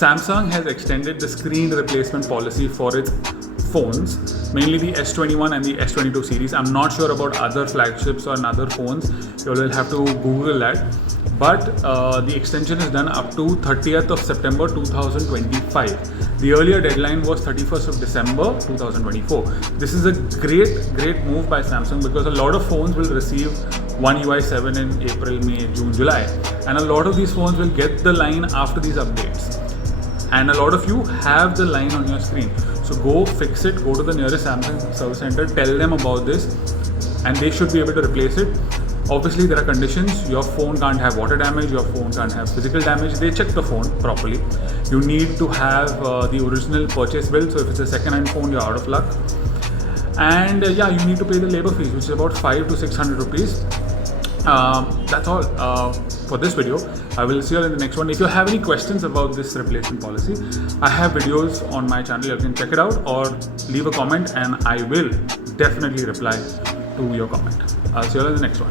Samsung has extended the screen replacement policy for its phones, mainly the S21 and the S22 series. I'm not sure about other flagships or other phones. You will have to Google that. But the extension is done up to 30th of September 2025. The earlier deadline was 31st of December 2024. This is a great move by Samsung because a lot of phones will receive One UI 7 in April, May, June, July. And a lot of these phones will get the line after these updates. And a lot of you have the line on your screen. So go fix it, go to the nearest Samsung service center, tell them about this, and they should be able to replace it. Obviously, there are conditions. Your phone can't have water damage, your phone can't have physical damage. They check the phone properly. You need to have the original purchase bill. So if it's a second-hand phone, you're out of luck. And you need to pay the labor fees, which is about 500 to 600 rupees. That's all for this video. I will see you in the next one. If you have any questions about this replacement policy, I have videos on my channel. You can check it out or leave a comment and I will definitely reply to your comment. I'll see you in the next one.